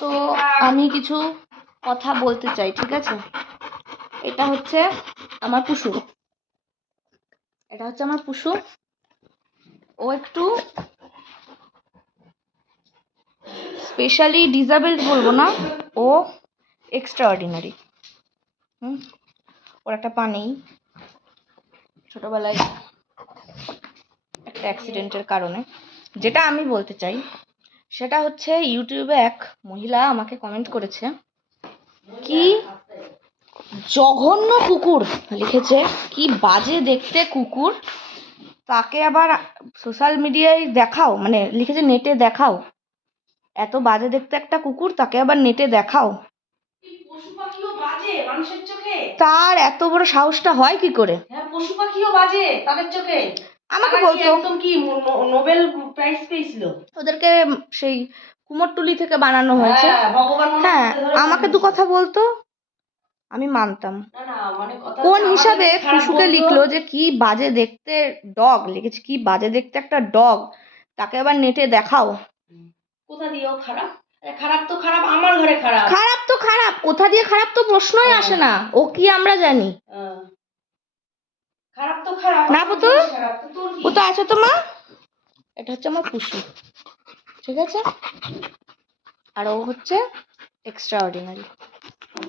তো আমি কিছু কথা বলতে চাই, ঠিক আছে? এটা হচ্ছে আমার পুষু, ও একটু স্পেশালি ডিসেবলড বলবো না, ও এক্সট্রা অর্ডিনারি। ওর একটা পা নেই, ছোটবেলায় একটা অ্যাক্সিডেন্টের কারণে। যেটা আমি বলতে চাই সেটা হচ্ছে, ইউটিউবে এক মহিলা আমাকে কমেন্ট করেছে, কি জঘন্য কুকুর লিখেছে, কি বাজে দেখতে কুকুর, তাকে আবার সোশ্যাল মিডিয়ায় দেখাও, মানে লিখেছে নেটে দেখাও, এত বাজে দেখতে একটা কুকুর, তাকে আবার নেটে দেখাও। পশু পাখিও বাজে মানুষের চোখে? তার এত বড় সাহসটা হয় কি করে? হ্যাঁ, পশু পাখিও বাজে তাদের চোখে। আমাকে বলতো একদম কি নোবেল প্রাইজ পেয়েছিল। ওদেরকে সেই কুমোরটুলি থেকে বানানো হয়েছে। ভগবান হ্যাঁ, আমাকে দু কথা বলতো, আমি মানতাম। কোন হিসাবে পুশুকে লিখলো যে কি বাজে দেখতে ডগ, লিখেছে কি বাজে দেখতে একটা ডগ, তাকে আবার নেটে দেখাও। কোথা দিয়েও খারাপ, খারাপ তো খারাপ, আমার ঘরে খারাপ, খারাপ তো খারাপ, কোথা দিয়ে খারাপ তো প্রশ্নই আসে না, ও কি আমরা জানি। খারাপ তো খারাপ না পুতুল, ও তো আছে তো মা, এটা হচ্ছে আমার পুষু, ঠিক আছে? আর ও হচ্ছে এক্সট্রা অর্ডিনারি।